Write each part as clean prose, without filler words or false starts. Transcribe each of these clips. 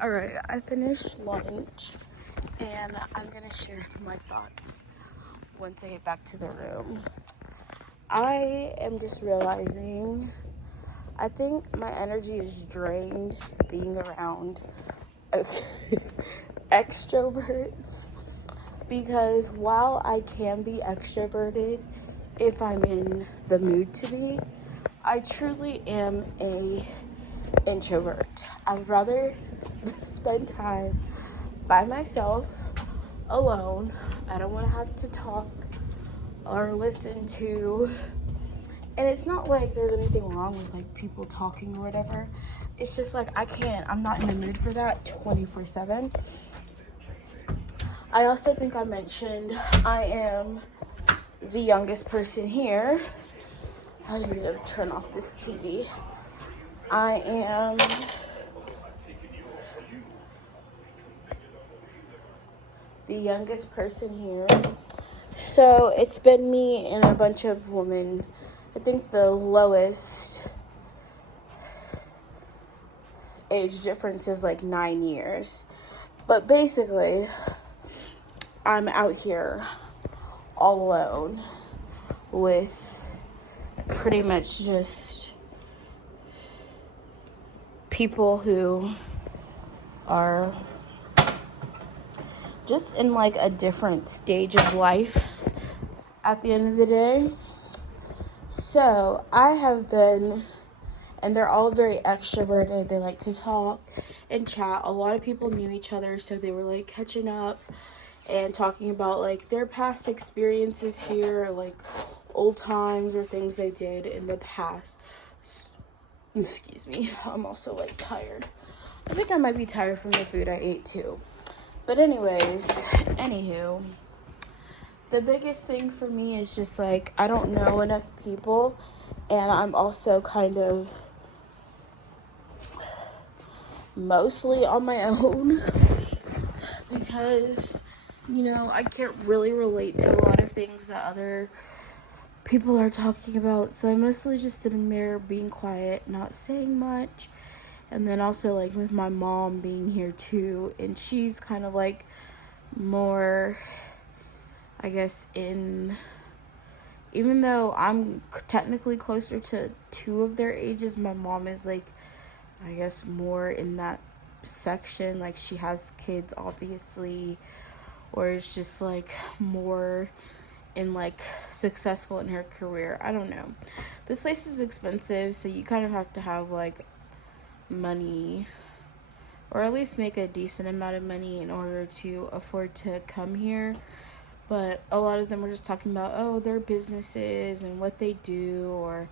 Alright, I finished lunch and I'm gonna share my thoughts once I get back to the room. I am just realizing I think my energy is drained being around extroverts, because while I can be extroverted if I'm in the mood to be, I truly am a introvert. I would rather spend time by myself, alone. I don't want to have to talk or listen to, and it's not like there's anything wrong with like people talking or whatever. It's just like I'm not in the mood for that 24/7. I also think I mentioned I am the youngest person here. I need to turn off this TV. I am the youngest person here. So it's been me and a bunch of women. I think the lowest age difference is like 9 years. But basically, I'm out here all alone with pretty much just people who are just in like a different stage of life at the end of the day. So I have been, and they're all very extroverted. They like to talk and chat. A lot of people knew each other, so they were like catching up and talking about like their past experiences here, or like old times or things they did in the past. Excuse me, I'm also like tired. I think I might be tired from the food I ate too. But anywho, the biggest thing for me is just like I don't know enough people, and I'm also kind of mostly on my own because, I can't really relate to a lot of things that other people are talking about. So I'm mostly just sitting there being quiet, not saying much. And then also like with my mom being here too, and she's kind of like more, I guess, even though I'm technically closer to two of their ages, my mom is like, I guess, more in that section. Like she has kids obviously, or it's just like more in like successful in her career. I don't know. This place is expensive, so you kind of have to have like money, or at least make a decent amount of money in order to afford to come here. But a lot of them were just talking about, their businesses and what they do, or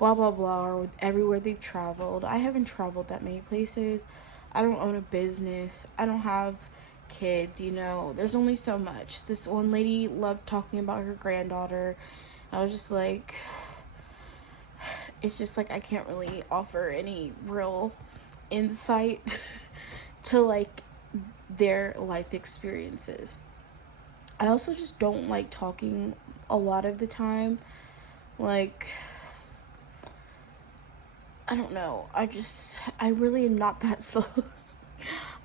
blah blah blah, or everywhere they've traveled. I haven't traveled that many places. I don't own a business. I don't have kids, there's only so much. This one lady loved talking about her granddaughter. I was just like, it's just like I can't really offer any real insight to like their life experiences. I also just don't like talking a lot of the time. Like, I don't know. I really am not that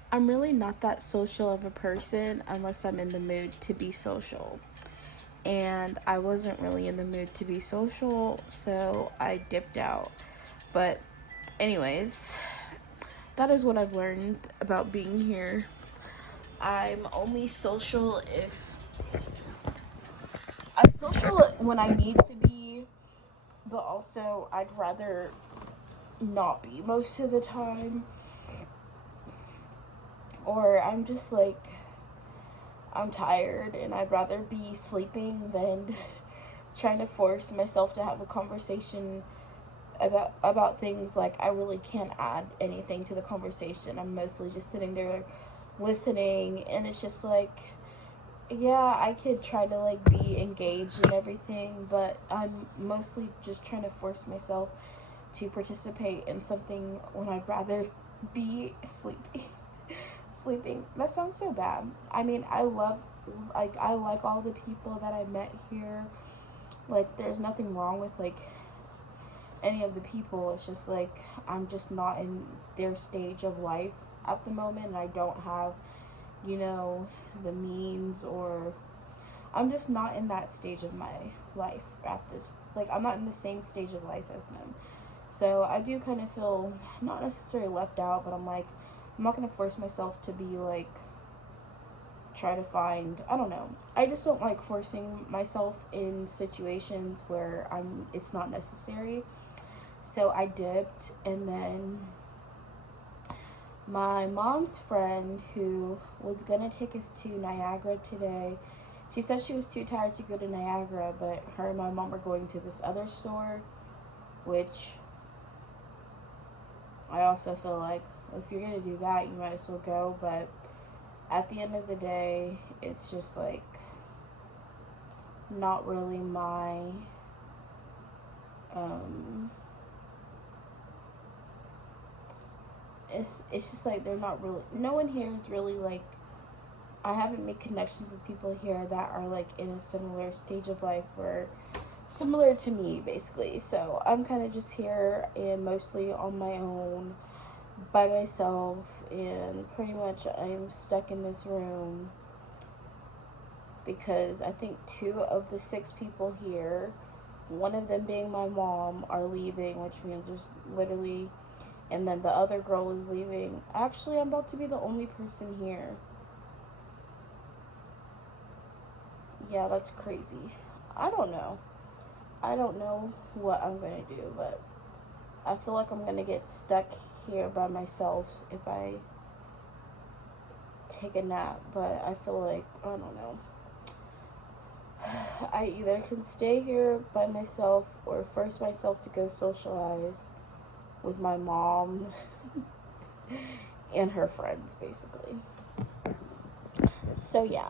I'm really not that social of a person unless I'm in the mood to be social. And I wasn't really in the mood to be social, so I dipped out. But anyways, that is what I've learned about being here. I'm only social I'm social when I need to be, but also I'd rather not be most of the time. Or I'm just like, I'm tired and I'd rather be sleeping than trying to force myself to have a conversation about things. Like I really can't add anything to the conversation. I'm mostly just sitting there listening, and it's just like, yeah, I could try to like be engaged in everything, but I'm mostly just trying to force myself to participate in something when I'd rather be sleeping. That sounds so bad. I mean, I like all the people that I met here. Like there's nothing wrong with like any of the people. It's just like I'm just not in their stage of life at the moment, and I don't have, the means, or I'm just not in that stage of my life at this, like, I'm not in the same stage of life as them. So I do kind of feel not necessarily left out, but I'm like, I'm not going to force myself to be like, try to find, I don't know. I just don't like forcing myself in situations where it's not necessary. So I dipped, and then my mom's friend, who was gonna take us to Niagara today, she said she was too tired to go to Niagara, but her and my mom are going to this other store, which I also feel like if you're gonna do that, you might as well go. But at the end of the day, it's just like not really my it's just like they're not really, no one here is really like, I haven't made connections with people here that are like in a similar stage of life, where similar to me basically. So I'm kind of just here and mostly on my own, by myself, and pretty much I'm stuck in this room because I think 2 of the 6 people here, one of them being my mom, are leaving, which means there's literally, and then the other girl is leaving. Actually, I'm about to be the only person here. Yeah, that's crazy. I don't know what I'm gonna do, but I feel like I'm gonna get stuck here by myself if I take a nap. But I feel like, I don't know, I either can stay here by myself or force myself to go socialize with my mom and her friends, basically. So yeah.